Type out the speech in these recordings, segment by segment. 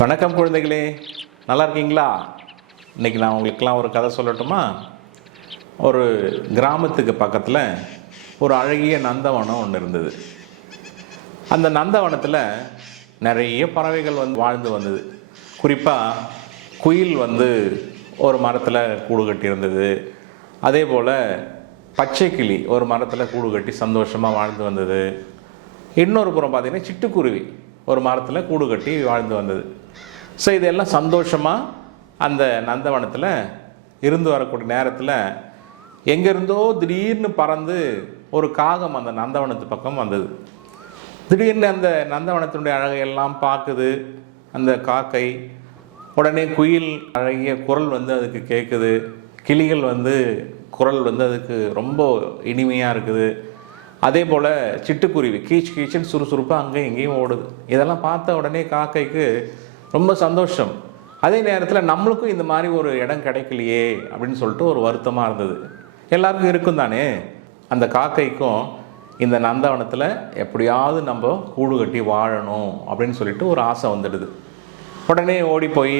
வணக்கம் குழந்தைகளே. நல்லா இருக்கீங்களா? இன்னைக்கு நான் உங்களுக்கெல்லாம் ஒரு கதை சொல்லட்டுமா? ஒரு கிராமத்துக்கு பக்கத்தில் ஒரு அழகிய நந்தவனம் ஒன்று இருந்தது. அந்த நந்தவனத்தில் நிறைய பறவைகள் வந்து வாழ்ந்து வந்தது. குறிப்பாக குயில் வந்து ஒரு மரத்தில் கூடு கட்டி இருந்தது. அதே போல் பச்சை கிளி ஒரு மரத்தில் கூடு கட்டி சந்தோஷமாக வாழ்ந்து வந்தது. இன்னொரு புறம் பார்த்திங்கன்னா சிட்டுக்குருவி ஒரு மரத்தில் கூடு கட்டி வாழ்ந்து வந்தது. ஸோ இதெல்லாம் சந்தோஷமாக அந்த நந்தவனத்தில் இருந்து வரக்கூடிய நேரத்தில் எங்கேருந்தோ திடீர்னு பறந்து ஒரு காகம் அந்த நந்தவனத்து பக்கம் வந்தது. திடீர்னு அந்த நந்தவனத்தினுடைய அழகையெல்லாம் பார்க்குது. அந்த காக்கை உடனே குயில் அழகிய குரல் வந்து அதுக்கு கேட்குது கிளிகள் வந்து குரல் வந்து அதுக்கு ரொம்ப இனிமையாக இருக்குது. அதே போல் சிட்டுக்குருவி கீச் கீச்சுன்னு சுறுசுறுப்பாக அங்கேயும் இங்கேயும் ஓடுது. இதெல்லாம் பார்த்த உடனே காக்கைக்கு ரொம்ப சந்தோஷம். அதே நேரத்தில் நம்மளுக்கும் இந்த மாதிரி ஒரு இடம் கிடைக்கலையே அப்படின்னு சொல்லிட்டு ஒரு வருத்தமாக இருந்தது. எல்லாருக்கும் இருக்கும் தானே? அந்த காக்கைக்கும் இந்த நந்தவனத்தில் எப்படியாவது நம்ம கூடு கட்டி வாழணும் அப்படின்னு சொல்லிட்டு ஒரு ஆசை வந்துடுது. உடனே ஓடி போய்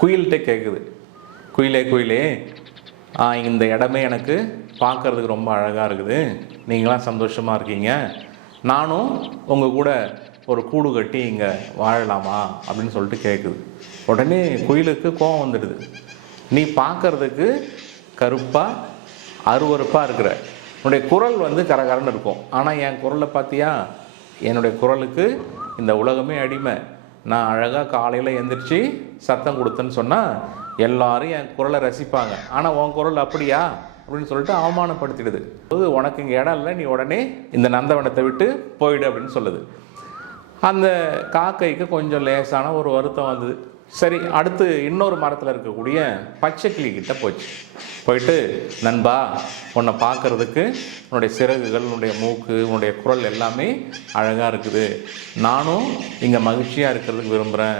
குயில்கிட்ட கேட்குது குயிலே குயிலே இந்த இடமே எனக்கு பார்க்கறதுக்கு ரொம்ப அழகாக இருக்குது. நீங்களாம் சந்தோஷமாக இருக்கீங்க. நானும் உங்கள் கூட ஒரு கூடு கட்டி இங்கே வாழலாமா அப்படின்னு சொல்லிட்டு கேட்குது உடனே குயிலுக்கு கோவம் வந்துடுது. நீ பார்க்கறதுக்கு கருப்பாக அருவருப்பாக இருக்கிற. உன்னுடைய குரல் வந்து கரகரன்னு இருக்கும். ஆனால் என் குரலை பார்த்தியா என்னுடைய குரலுக்கு இந்த உலகமே அடிமை. நான் அழகாக காலையில் எந்திரிச்சு சத்தம் கொடுத்தேன்னு சொன்னால் எல்லாரும் என் குரலை ரசிப்பாங்க. ஆனால் உன் குரல் அப்படியா? அப்படின்னு சொல்லிட்டு அவமானப்படுத்திடுது. உனக்கு இங்கே இடம் இல்லை நீ உடனே இந்த நந்தவனத்தை விட்டு போயிடு அப்படின்னு சொல்லுது. அந்த காக்கைக்கு கொஞ்சம் லேசான ஒரு வருத்தம் வந்தது. சரி அடுத்து இன்னொரு மரத்தில் இருக்கக்கூடிய பச்சை கிளி கிட்ட போச்சு. போயிட்டு நண்பா உன்னை பார்க்கறதுக்கு உன்னுடைய சிறகுகள் உன்னுடைய மூக்கு உன்னுடைய குரல் எல்லாமே அழகாக இருக்குது. நானும் இங்கே மகிழ்ச்சியாக இருக்கிறதுக்கு விரும்புகிறேன்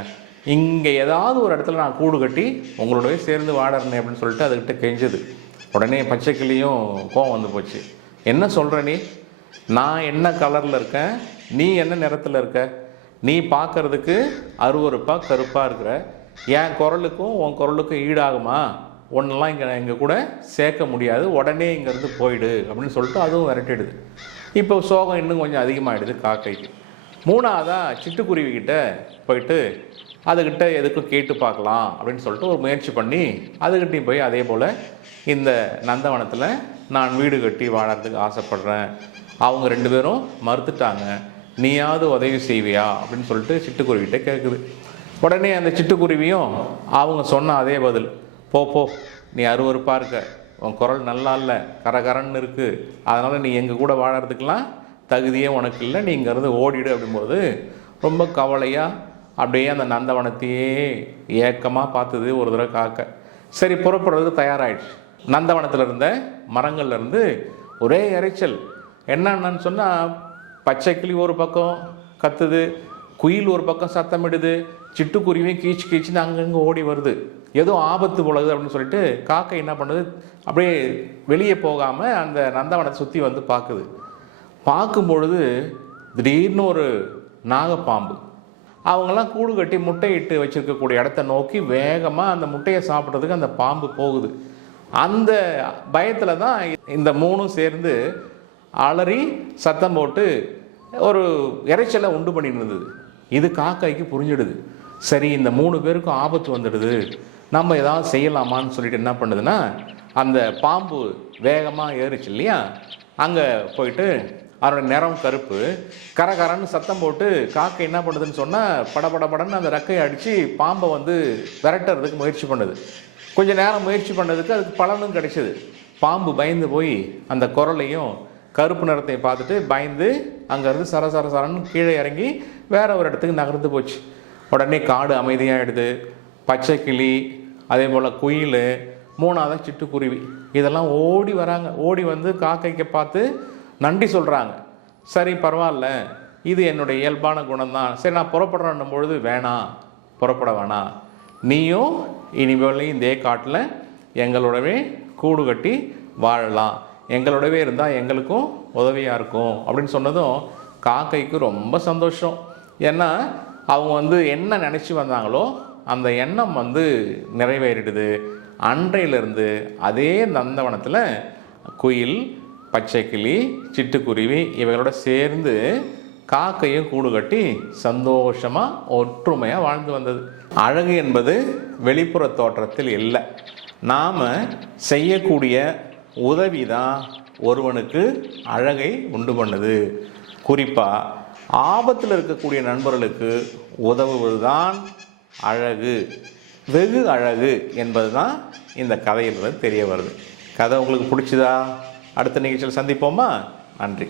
இங்கே ஏதாவது ஒரு இடத்துல நான் கூடு கட்டி உங்களோடவே சேர்ந்து வாடறேனே அப்படின்னு சொல்லிட்டு அதுக்கிட்ட கெஞ்சது. உடனே பச்சை கிளியும் கோவம் வந்து போச்சு. என்ன சொல்கிற நீ? நான் என்ன கலரில் இருக்கேன்? நீ என்ன நிறத்தில் இருக்க? நீ பார்க்கறதுக்கு அருவருப்பாக கருப்பாக இருக்கிற. என் குரலுக்கும் உன் குரலுக்கும் ஈடாகுமா? ஒன்றெல்லாம் இங்கே எங்கள் கூட சேர்க்க முடியாது. உடனே இங்கேருந்து போயிடு அப்படின்னு சொல்லிட்டு அதுவும் விரட்டிடுது. இப்போ சோகம் இன்னும் கொஞ்சம் அதிகமாகிடுது காக்கைக்கு. மூணாவதாக சிட்டுக்குருவிக்கிட்ட போயிட்டு அதுக்கிட்ட எதுக்கும் கேட்டு பார்க்கலாம் அப்படின்னு சொல்லிட்டு ஒரு முயற்சி பண்ணி அதுக்கிட்டையும் போய் அதே போல் இந்த நந்தவனத்தில் நான் வீடு கட்டி வாழறதுக்கு ஆசைப்படுறேன். அவங்க ரெண்டு பேரும் மறுத்துட்டாங்க. நீயாவது உதவி செய்வியா? அப்படின்னு சொல்லிட்டு சிட்டுக்குருவிகிட்ட கேட்குது உடனே அந்த சிட்டுக்குருவியும் அவங்க சொன்ன அதே பதில். போ போ நீ அருவறுப்பாக இருக்க. உன் குரல் நல்லா இல்லை. கரகரன்னு இருக்குது அதனால் நீ எங்கள் கூட வாழறதுக்கெலாம் தகுதியே உனக்கு இல்லை. நீ இங்கேருந்து ஓடிடு அப்படிங்கும்போது ரொம்ப கவலையாக அப்படியே அந்த நந்தவனத்தையே ஏக்கமாக பார்த்தது ஒரு தடவை காக்க. சரி புறப்படுறதுக்கு தயாராகிடுச்சு நந்தவனத்தில் இருந்த மரங்கள்லேருந்து ஒரே இறைச்சல் என்னன்னு சொன்னால் பச்சைக்கிளி ஒரு பக்கம் கத்துது குயில் ஒரு பக்கம் சத்தமிடுது சிட்டுக்குருவியும் கீச்சு கீச்சுன்னு அங்கங்கே ஓடி வருது. ஏதோ ஆபத்து போலது அப்படின்னு சொல்லிட்டு காக்கை என்ன பண்ணுது? அப்படியே வெளியே போகாமல் அந்த நந்தவனத்தை சுற்றி வந்து பார்க்குது பார்க்கும் பொழுது திடீர்னு ஒரு நாகப்பாம்பு. அவங்கெல்லாம் கூடு கட்டி முட்டையிட்டு வச்சுருக்கக்கூடிய இடத்த நோக்கி வேகமாக அந்த முட்டையை சாப்பிட்றதுக்கு அந்த பாம்பு போகுது. அந்த பயத்தில் தான் இந்த மூணும் சேர்ந்து அலறி சத்தம் போட்டு ஒரு இறைச்சலை உண்டு பண்ணிட்டு இருந்தது இது காக்காய்க்கு புரிஞ்சிடுது. சரி இந்த மூணு பேருக்கும் ஆபத்து வந்துடுது. நம்ம ஏதாவது செய்யலாமான்னு சொல்லிட்டு என்ன பண்ணுதுன்னா அந்த பாம்பு வேகமாக ஏறுச்சு இல்லையா? அங்கே போயிட்டு அதனோட நிறம் கருப்பு கரகரன்னு சத்தம் போட்டு காக்கை என்ன பண்ணுதுன்னு சொன்னால் படபடபடன்னு அந்த ரெக்கையை அடித்து பாம்பை வந்து விரட்டுறதுக்கு முயற்சி பண்ணுது. கொஞ்ச நேரம் முயற்சி பண்ணதுக்கு அதுக்கு பலனும் கிடைச்சிது. பாம்பு பயந்து போய் அந்த குரலையும் கருப்பு நிறத்தை பார்த்துட்டு பயந்து அங்கேருந்து சர சர சரன்னு கீழே இறங்கி வேற ஒரு இடத்துக்கு நகர்ந்து போச்சு. உடனே காடு அமைதியாகிடுது பச்சை கிளி அதே போல் குயில் மூணாவது சிட்டுக்குருவி. இதெல்லாம் ஓடி வராங்க ஓடி வந்து காக்கைக்கு பார்த்து நன்றி சொல்கிறாங்க சரி பரவாயில்ல. இது என்னுடைய இயல்பான குணம்தான். சரி நான் புறப்படுறேன்னும் பொழுது வேணாம் புறப்பட வேணாம் நீயும் இனிமேல் இந்த காட்டில் எங்களோடவே கூடு கட்டி வாழலாம். எங்களோடவே இருந்தால் எங்களுக்கும் உதவியாக இருக்கும். அப்படின்னு சொன்னதும் காக்கைக்கு ரொம்ப சந்தோஷம். ஏன்னா அவங்க வந்து என்ன நினச்சி வந்தாங்களோ அந்த எண்ணம் வந்து நிறைவேறிடுது. அன்றையிலிருந்து அதே நந்தவனத்தில் குயில் பச்சைக்கிளி சிட்டுக்குருவி இவைகளோட சேர்ந்து காக்கையும் கூடு கட்டி சந்தோஷமாக ஒற்றுமையாக வாழ்ந்து வந்தது. அழகு என்பது வெளிப்புற தோற்றத்தில் இல்லை. நாம் செய்யக்கூடிய உதவி தான் ஒருவனுக்கு அழகை உண்டு பண்ணுது. குறிப்பாக ஆபத்தில் இருக்கக்கூடிய நண்பர்களுக்கு உதவுவதுதான் அழகு. வெகு அழகு என்பது தான் இந்த கதையிலிருந்து தெரிய வருது. கதை உங்களுக்கு பிடிச்சதா? அடுத்த நிகழ்ச்சியில் சந்திப்போமா? நன்றி.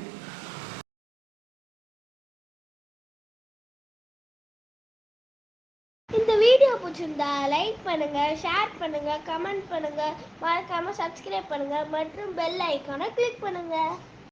வீடியோ பிடிச்சிருந்தா லைக் பண்ணுங்க ஷேர் பண்ணுங்க கமெண்ட் பண்ணுங்க. மறக்காம சப்ஸ்கிரைப் பண்ணுங்க. மற்றும் பெல் ஐக்கானை கிளிக் பண்ணுங்க.